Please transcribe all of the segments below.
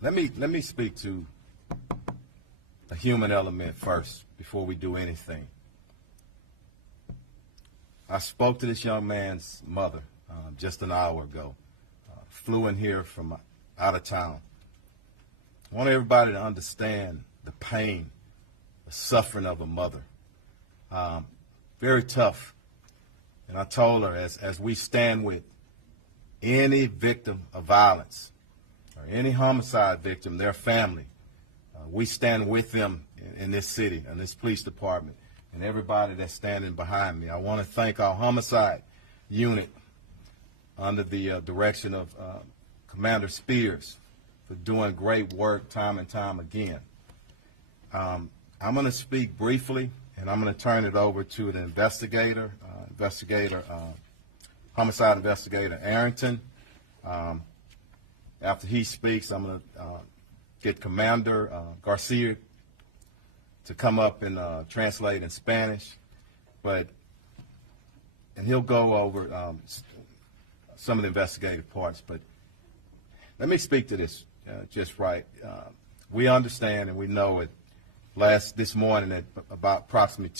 Let me speak to the human element first before we do anything. I spoke to this young man's mother just an hour ago. Flew in here from out of town. I want everybody to understand the pain, the suffering of a mother. Very tough. And I told her, as we stand with any victim of violence or any homicide victim, their family, we stand with them in this city, in this police department, and everybody that's standing behind me. I want to thank our homicide unit under the direction of Commander Spears for doing great work time and time again. I'm going to speak briefly, and I'm going to turn it over to the investigator, homicide investigator Arrington. After he speaks, I'm going to get Commander Garcia to come up and translate in Spanish, and he'll go over some of the investigative parts. But let me speak to this just right. We understand and we know it. This morning at about approximately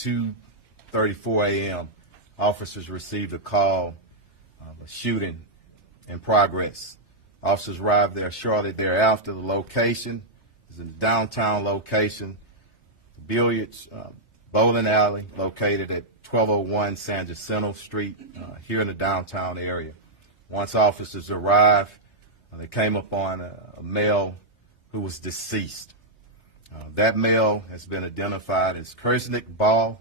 2:34 a.m., officers received a call of a shooting in progress. Officers arrived there shortly thereafter. The location is a downtown location, billiards bowling alley located at 1201 San Jacinto Street here in the downtown area. Once officers arrived, they came upon a male who was deceased. That male has been identified as Kirshnik Ball,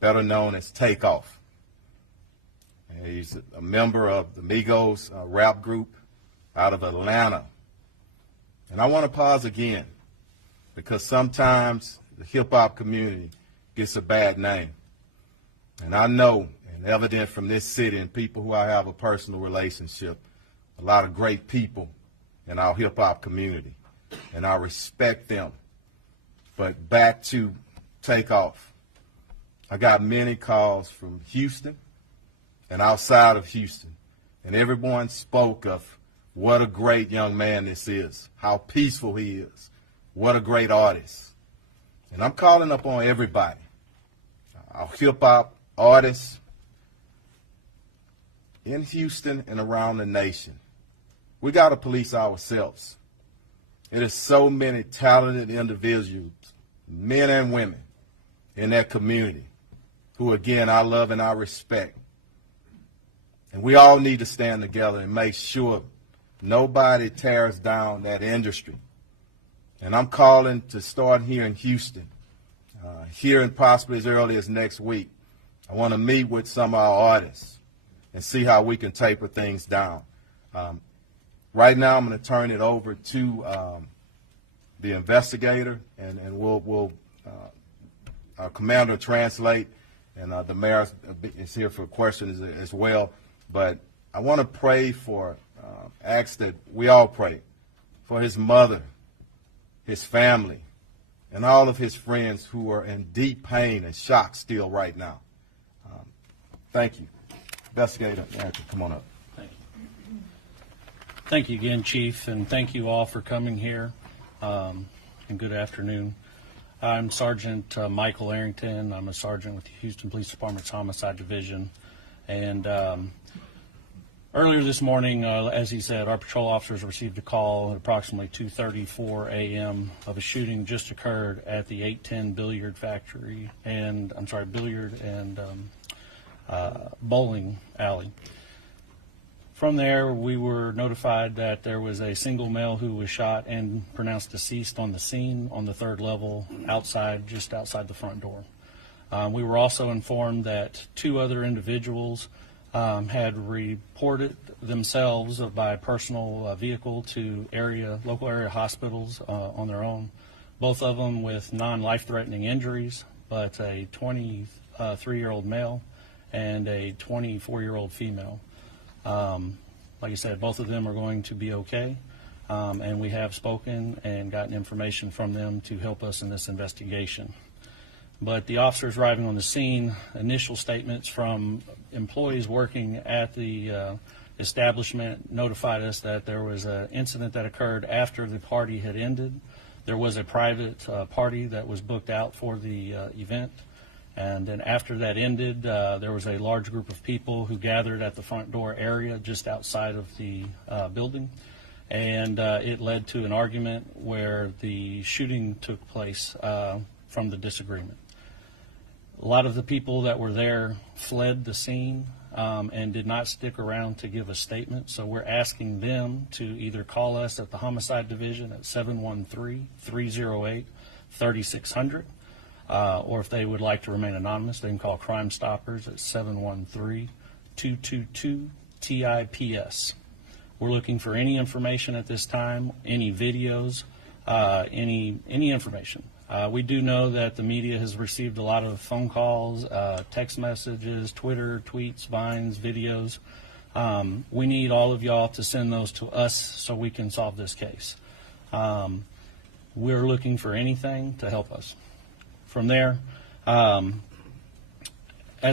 better known as Takeoff. He's a member of the Migos rap group out of Atlanta. And I want to pause again because sometimes the hip-hop community gets a bad name. And I know, and evident from this city and people who I have a personal relationship, a lot of great people in our hip-hop community. And I respect them. But back to Takeoff. I got many calls from Houston and outside of Houston, and everyone spoke of what a great young man this is, how peaceful he is, what a great artist. And I'm calling up on everybody, our hip-hop artists in Houston and around the nation. We got to police ourselves. It is so many talented individuals, men and women, in that community who, again, I love and I respect. And we all need to stand together and make sure nobody tears down that industry. And I'm calling to start here in Houston, here and possibly as early as next week. I want to meet with some of our artists and see how we can taper things down. Right now, I'm going to turn it over to the investigator, and we'll our commander translate, and the mayor is here for questions as well. But I want to pray ask that we all pray for his mother, his family, and all of his friends who are in deep pain and shock still right now. Thank you. Investigator, come on up. Thank you again, Chief, and thank you all for coming here, and good afternoon. I'm Sergeant Michael Arrington. I'm a sergeant with the Houston Police Department's Homicide Division, and earlier this morning, as he said, our patrol officers received a call at approximately 2:34 a.m. of a shooting just occurred at the 810 billiard and bowling alley. From there, we were notified that there was a single male who was shot and pronounced deceased on the scene on the third level just outside the front door. We were also informed that two other individuals had reported themselves by personal vehicle to local area hospitals on their own, both of them with non-life-threatening injuries, but a 23-year-old male and a 24-year-old female. Like I said, both of them are going to be okay, and we have spoken and gotten information from them to help us in this investigation. But the officers arriving on the scene, initial statements from employees working at the establishment notified us that there was an incident that occurred after the party had ended. There was a private party that was booked out for the event. And then after that ended, there was a large group of people who gathered at the front door area just outside of the building. And it led to an argument where the shooting took place from the disagreement. A lot of the people that were there fled the scene and did not stick around to give a statement. So we're asking them to either call us at the Homicide Division at 713-308-3600. Or if they would like to remain anonymous, they can call Crime Stoppers at 713-222-TIPS. We're looking for any information at this time, any videos, any information. We do know that the media has received a lot of phone calls, text messages, Twitter, tweets, vines, videos. We need all of y'all to send those to us so we can solve this case. We're looking for anything to help us. From there, as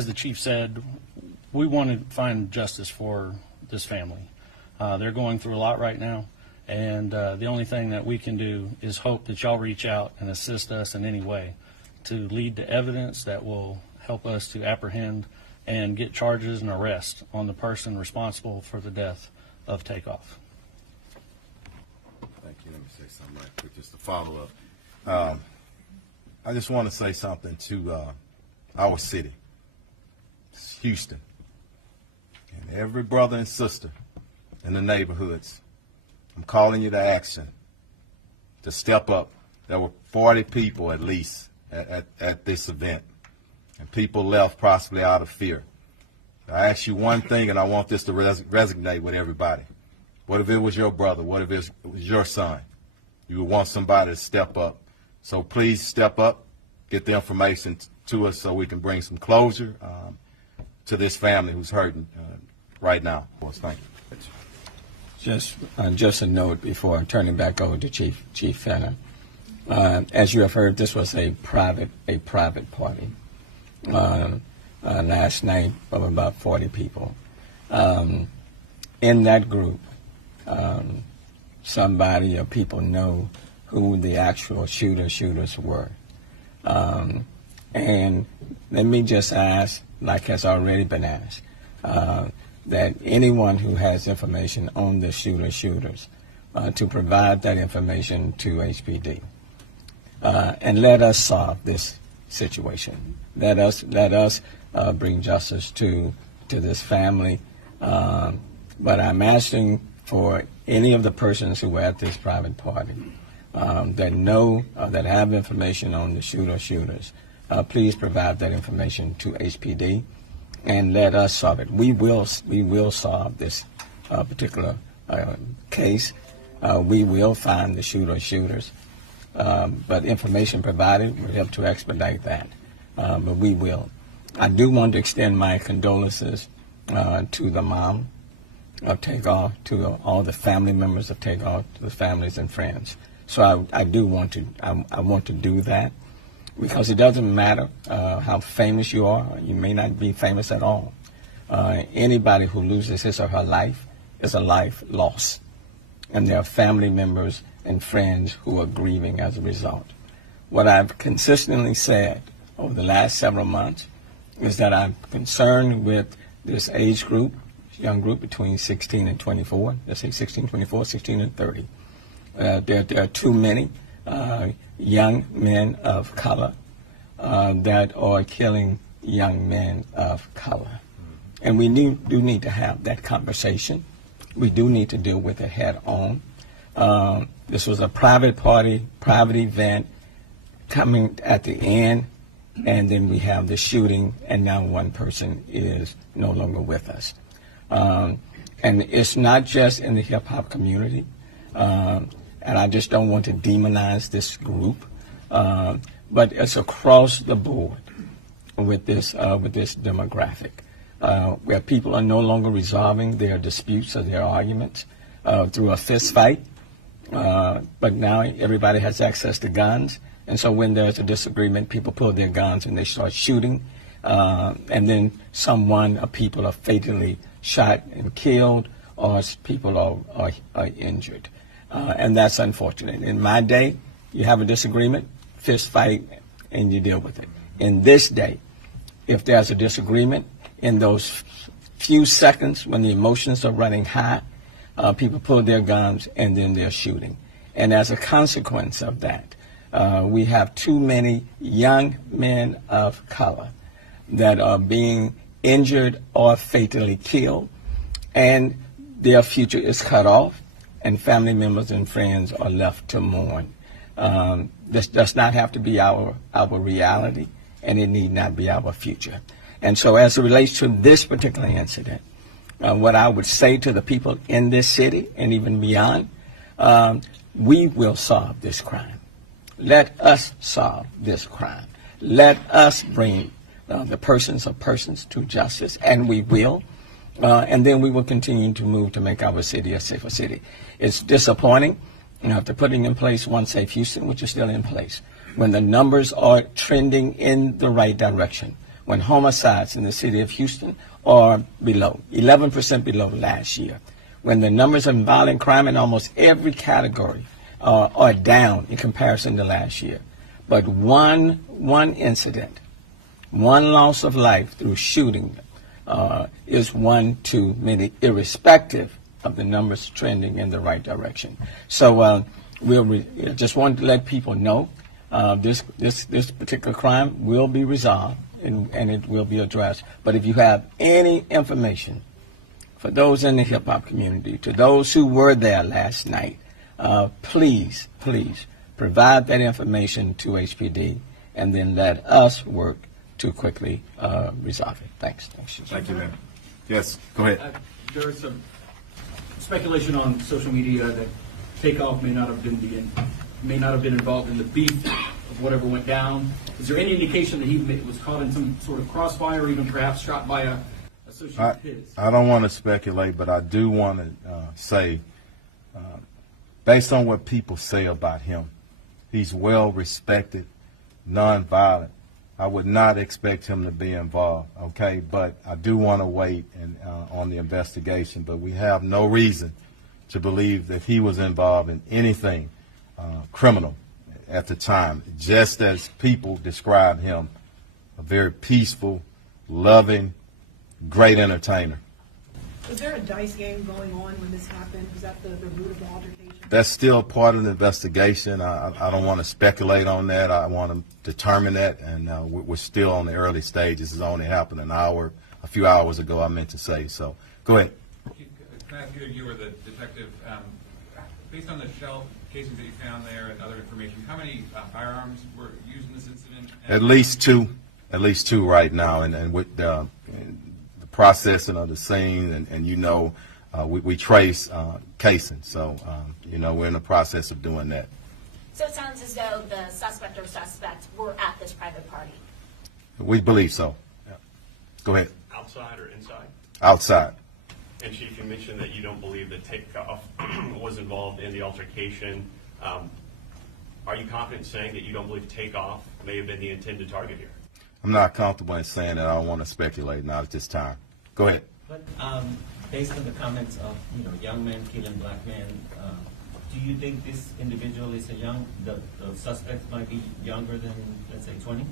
the chief said, we want to find justice for this family. They're going through a lot right now, and the only thing that we can do is hope that y'all reach out and assist us in any way to lead to evidence that will help us to apprehend and get charges and arrest on the person responsible for the death of Takeoff. Thank you. Let me say something right quick, just to follow up. I just want to say something to our city, it's Houston, and every brother and sister in the neighborhoods. I'm calling you to action, to step up. There were 40 people at least at this event, and people left possibly out of fear. I ask you one thing, and I want this to resonate with everybody. What if it was your brother? What if it was your son? You would want somebody to step up. So please step up, get the information to us so we can bring some closure to this family who's hurting right now. Thank you. Just a note before turning back over to Chief Fenner. As you have heard, this was a private party last night of about 40 people. In that group, somebody or people know who the actual shooters were. And let me just ask, like has already been asked, that anyone who has information on the shooters to provide that information to HPD. And let us solve this situation. Let us bring justice to this family. But I'm asking for any of the persons who were at this private party that know, that have information on the shooters, please provide that information to HPD and let us solve it. We will solve this particular case. We will find the shooters. But information provided will help to expedite that. But we will. I do want to extend my condolences to the mom of Takeoff, to all the family members of Takeoff, to the families and friends. So I do want to. I want to do that because it doesn't matter how famous you are. You may not be famous at all. Anybody who loses his or her life is a life lost, and there are family members and friends who are grieving as a result. What I've consistently said over the last several months is that I'm concerned with this age group, young group between 16 and 24, let's say 16, 24, 16 and 30. There are too many young men of color that are killing young men of color. And we do need to have that conversation. We do need to deal with it head on. This was a private party, private event coming at the end, and then we have the shooting, and now one person is no longer with us. And it's not just in the hip-hop community, and I just don't want to demonize this group, but it's across the board with this demographic, where people are no longer resolving their disputes or their arguments through a fist fight, but now everybody has access to guns, and so when there's a disagreement, people pull their guns and they start shooting. and then someone or people are fatally shot and killed, or people are injured. And that's unfortunate. In my day, you have a disagreement, fist fight, and you deal with it. In this day, if there's a disagreement, in those few seconds when the emotions are running high, people pull their guns and then they're shooting. And as a consequence of that, we have too many young men of color that are being injured or fatally killed, and their future is cut off, and family members and friends are left to mourn. This does not have to be our reality, and it need not be our future. And so as it relates to this particular incident, what I would say to the people in this city and even beyond, we will solve this crime. Let us solve this crime. Let us bring the persons to justice, and we will. And then we will continue to move to make our city a safer city. It's disappointing, after putting in place One Safe Houston, which is still in place, when the numbers are trending in the right direction, when homicides in the city of Houston are below, 11% below last year, when the numbers of violent crime in almost every category are down in comparison to last year. But one incident, one loss of life through shooting is one too many, irrespective of the numbers trending in the right direction. So just wanted to let people know this particular crime will be resolved and it will be addressed. But if you have any information for those in the hip-hop community, to those who were there last night, please provide that information to HPD, and then let us work to quickly resolve it. Thanks. Thank you, ma'am. Yes, go ahead. There is some speculation on social media that Takeoff may not have been involved in the beef of whatever went down. Is there any indication that he was caught in some sort of crossfire, or even perhaps shot by a associate of his? I don't want to speculate, but I do want to say, based on what people say about him, he's well respected, nonviolent. I would not expect him to be involved, okay? But I do want to wait on the investigation. But we have no reason to believe that he was involved in anything criminal at the time, just as people describe him, a very peaceful, loving, great entertainer. Was there a dice game going on when this happened? Was that the root of the altercation? That's still part of the investigation. I don't want to speculate on that. I want to determine that, and we're still on the early stages. It's only happened a few hours ago, I meant to say. So go ahead. Can I ask you were the detective, based on the shell casings that you found there and other information, how many firearms were used in this incident? At least two right now, and with the processing of the scene, and we trace casings, so we're in the process of doing that. So it sounds as though the suspect or suspects were at this private party. We believe so. Yeah. Go ahead. Outside or inside? Outside. And Chief, you mentioned that you don't believe that Takeoff was involved in the altercation. Are you confident in saying that you don't believe Takeoff may have been the intended target here? I'm not comfortable in saying that. I don't want to speculate now at this time. Go ahead. But based on the comments of young men killing black men, do you think this individual is the suspect might be younger than, let's say, 20?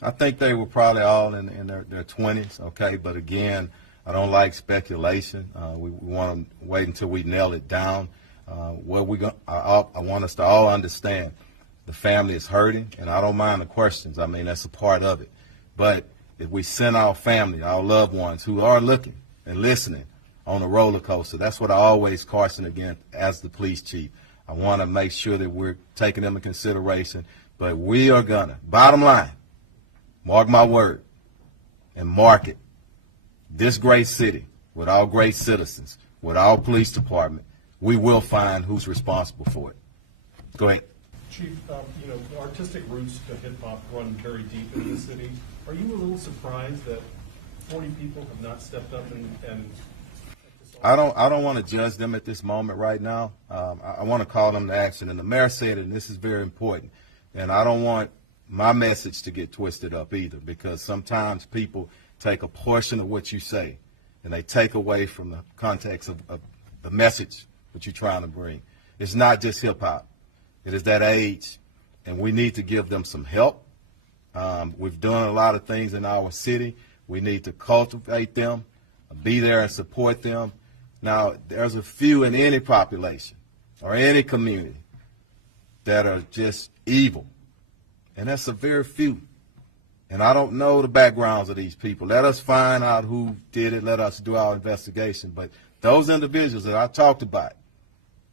I think they were probably all in their 20s, okay? But again, I don't like speculation. We want to wait until we nail it down. I want us to all understand the family is hurting, and I don't mind the questions. I mean, that's a part of it. But if we send our family, our loved ones who are looking and listening on a roller coaster, that's what I always caution against as the police chief. I want to make sure that we're taking them into consideration. But we are going to, bottom line, mark my word, and mark it. This great city, with our great citizens, with our police department, we will find who's responsible for it. Go ahead. Chief, artistic roots to hip-hop run very deep in the city. Are you a little surprised that 40 people have not stepped up and I don't want to judge them at this moment right now. I want to call them to action. And the mayor said, and this is very important, and I don't want my message to get twisted up either, because sometimes people take a portion of what you say and they take away from the context of the message that you're trying to bring. It's not just hip hop. It is that age, and we need to give them some help. We've done a lot of things in our city. We need to cultivate them, be there and support them. Now, there's a few in any population or any community that are just evil, and that's a very few. And I don't know the backgrounds of these people. Let us find out who did it. Let us do our investigation. But those individuals that I talked about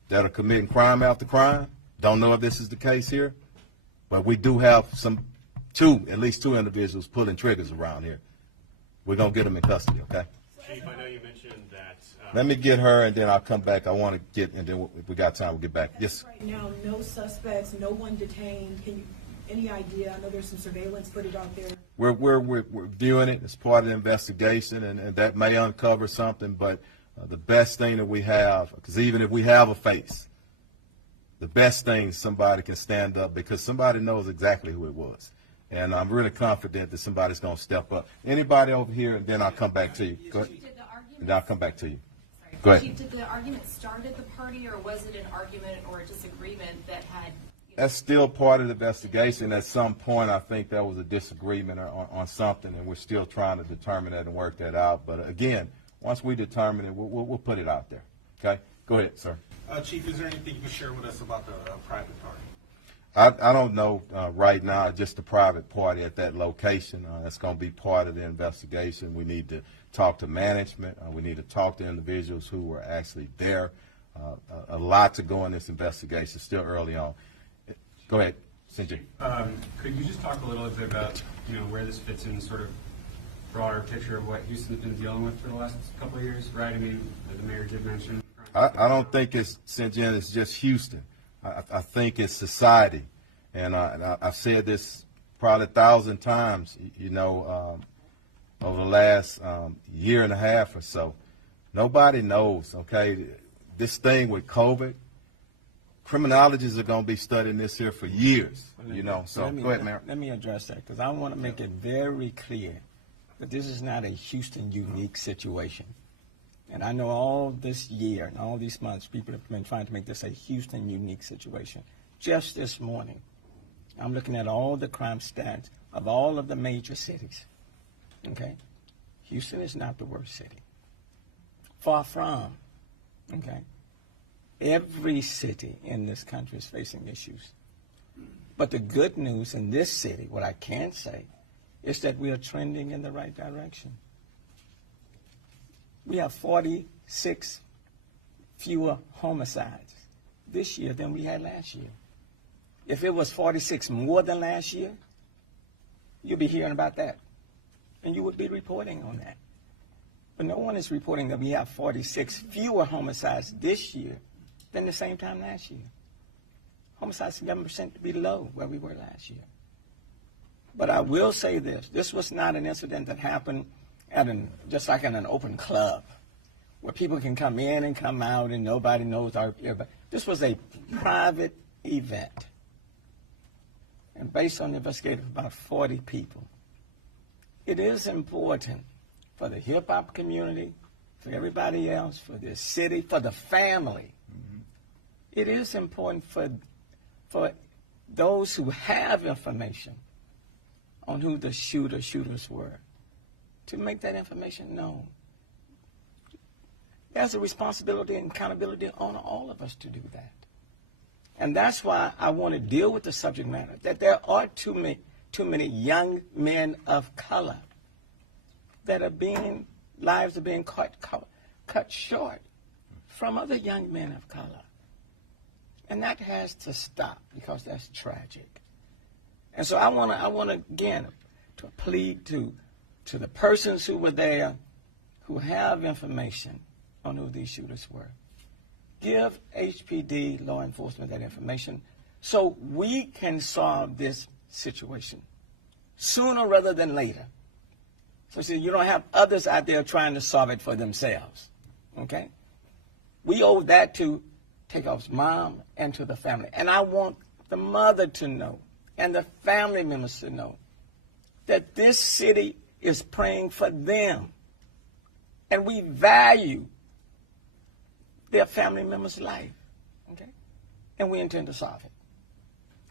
that are committing crime after crime, don't know if this is the case here, but we do have at least two individuals pulling triggers around here. We're going to get them in custody, okay? Chief, I know you mentioned that. Let me get her, and then I'll come back. I want to get, and then if we got time, we'll get back. Yes. Right now, no suspects, no one detained. Any idea? I know there's some surveillance footage out there. We're viewing it as part of the investigation, and that may uncover something, but the best thing that we have, because even if we have a face, the best thing is somebody can stand up because somebody knows exactly who it was. And I'm really confident that somebody's going to step up. Anybody over here, and then I'll come back to you. Go ahead. And I'll come back to you. Sorry. Go ahead. Chief, did the argument start at the party, or was it an argument or a disagreement that had... That's still part of the investigation. At some point, I think there was a disagreement on something, and we're still trying to determine that and work that out. But again, once we determine it, we'll put it out there. Okay? Go ahead, sir. Chief, is there anything you can share with us about the private party? I don't know right now, just the private party at that location. That's going to be part of the investigation. We need to talk to management. We need to talk to individuals who were actually there. A lot to go in this investigation, still early on. Go ahead, CJ. Could you just talk a little bit about, where this fits in sort of broader picture of what Houston's been dealing with for the last couple of years, right? I mean, the mayor did mention. I don't think it's just Houston. I think it's society, and I've said this probably 1,000 times, over the last year and a half or so. Nobody knows, okay? This thing with COVID, criminologists are going to be studying this here for years, So go ahead, Mayor. Let me address that, because I want to make it very clear that this is not a Houston unique situation. And I know all this year and all these months, people have been trying to make this a Houston unique situation. Just this morning, I'm looking at all the crime stats of all of the major cities. Okay? Houston is not the worst city. Far from. Okay? Every city in this country is facing issues. But the good news in this city, what I can say, is that we are trending in the right direction. We have 46 fewer homicides this year than we had last year. If it was 46 more than last year, you'd be hearing about that. And you would be reporting on that. But no one is reporting that we have 46 fewer homicides this year than the same time last year. Homicides 11% below where we were last year. But I will say this. This was not an incident that happened just like in an open club where people can come in and come out and nobody knows everybody. This was a private event. And based on the investigation of about 40 people. It is important for the hip-hop community, for everybody else, for the city, for the family. Mm-hmm. It is important for those who have information on who the shooters were to make that information known. There's a responsibility and accountability on all of us to do that. And that's why I want to deal with the subject matter, that there are too many young men of color that lives are being cut short from other young men of color. And that has to stop because that's tragic. And so I want to again, to plead to the persons who were there, who have information on who these shooters were. Give HPD, law enforcement, that information so we can solve this situation sooner rather than later. So see, you don't have others out there trying to solve it for themselves, okay? We owe that to Takeoff's mom and to the family. And I want the mother to know and the family members to know that this city is praying for them, and we value their family member's life, okay? And we intend to solve it.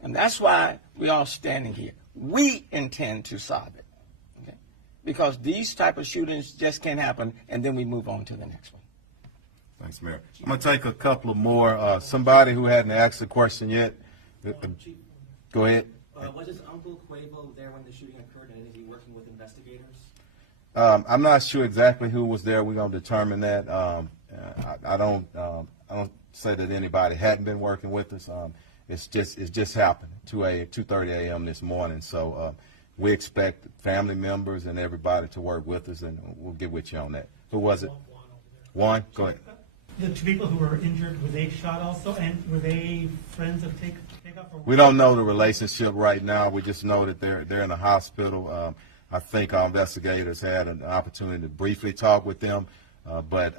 And that's why we're all standing here. We intend to solve it, okay? Because these type of shootings just can't happen, and then we move on to the next one. Thanks, Mayor. I'm going to take a couple of more. Somebody who hadn't asked a question yet. Chief, Go ahead. was his uncle Quavo there when the shooting occurred, and is he working with investigators? I'm not sure exactly who was there. We're going to determine that. I don't say that anybody hadn't been working with us. It's just happened 2:30 a.m. this morning. So we expect family members and everybody to work with us, and we'll get with you on that. Who was it? Juan? Go ahead. The two people who were injured, were they shot also, and were they friends of Takeoff? We don't know the relationship right now. We just know that they're in the hospital. I think our investigators had an opportunity to briefly talk with them, but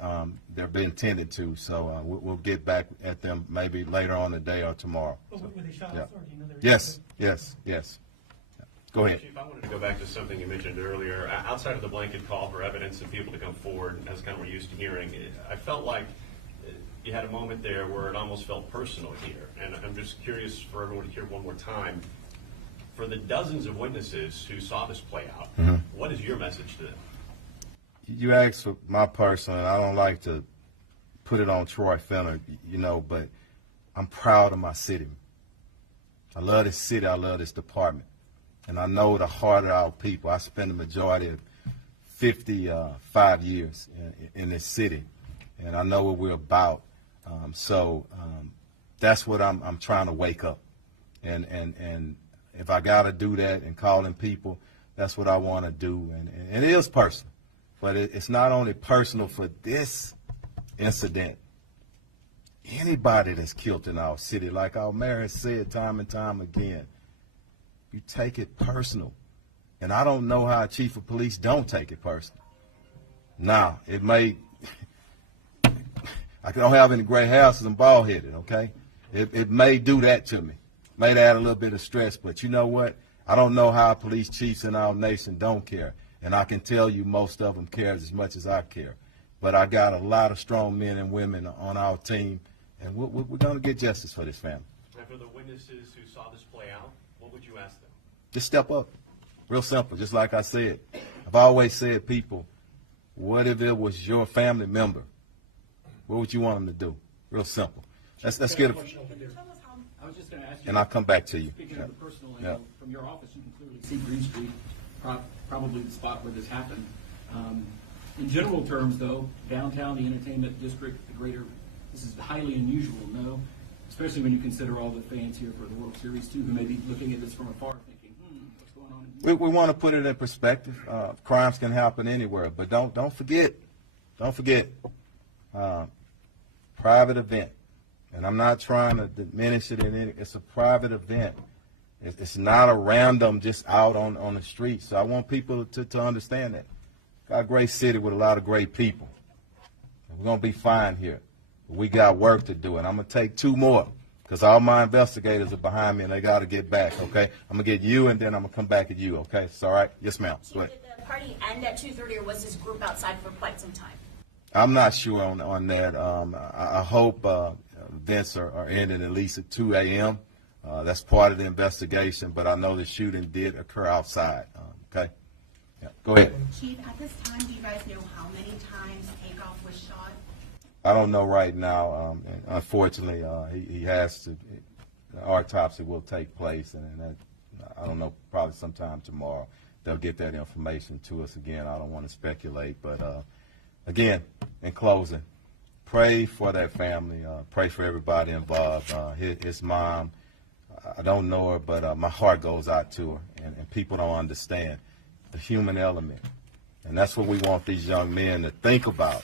they're being tended to. So we'll get back at them maybe later on today or tomorrow. But were they shot Yeah. also, or do you know their Yes. Go ahead. Chief, I wanted to go back to something you mentioned earlier. Outside of the blanket call for evidence and people to come forward, as kind of we're used to hearing, I felt like you had a moment there where it almost felt personal here. And I'm just curious for everyone to hear one more time. For the dozens of witnesses who saw this play out, what is your message to them? You asked for my personal, and I don't like to put it on Troy Fenner, but I'm proud of my city. I love this city. I love this department. And I know the heart of our people. I spent the majority of 55 years in this city, and I know what we're about. So that's what I'm trying to wake up. And if I got to do that and calling people, that's what I want to do. And it is personal. But it's not only personal for this incident. Anybody that's killed in our city, like our mayor has said time and time again, you take it personal. And I don't know how a chief of police don't take it personal. Now, it may, I don't have any gray houses and bald-headed, okay? It may do that to me. May add a little bit of stress, but you know what? I don't know how police chiefs in our nation don't care. And I can tell you most of them care as much as I care. But I got a lot of strong men and women on our team, and we're going to get justice for this family. And for the witnesses who saw this play out, what would you ask them? Just step up. Real simple, just like I said. I've always said, people, what if it was your family member? What would you want them to do? Real simple. Let's get it. I was just going to ask you. And I'll come back to you. Speaking of the personal angle, from your office, you can clearly see Green Street, probably the spot where this happened. In general terms, though, downtown, the entertainment district, this is highly unusual, no? Especially when you consider all the fans here for the World Series, too, who may be looking at this from afar thinking, what's going on? We want to put it in perspective. Crimes can happen anywhere, but don't forget, private event. And I'm not trying to diminish it. It's a private event. It's not a random just out on the street. So I want people to understand that. Got a great city with a lot of great people. We're going to be fine here. We got work to do, and I'm going to take two more because all my investigators are behind me, and they got to get back, okay? I'm going to get you, and then I'm going to come back at you, okay? It's all right? Yes, ma'am. Chief, did the party end at 2:30, or was this group outside for quite some time? I'm not sure on that. I hope events are ending at least at 2 a.m. That's part of the investigation, but I know the shooting did occur outside, okay? Yeah. Go ahead. Chief, at this time, do you guys know how many times Takeoff was shot? I don't know right now. And unfortunately, he has to. The autopsy will take place, and I don't know. Probably sometime tomorrow they'll get that information to us again. I don't want to speculate, but again, in closing, pray for that family. Pray for everybody involved. His mom, I don't know her, but my heart goes out to her, and people don't understand the human element, and that's what we want these young men to think about.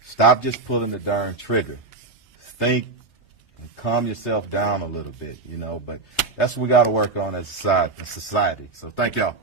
Stop just pulling the darn trigger. Think and calm yourself down a little bit, but that's what we got to work on as a society. So thank y'all.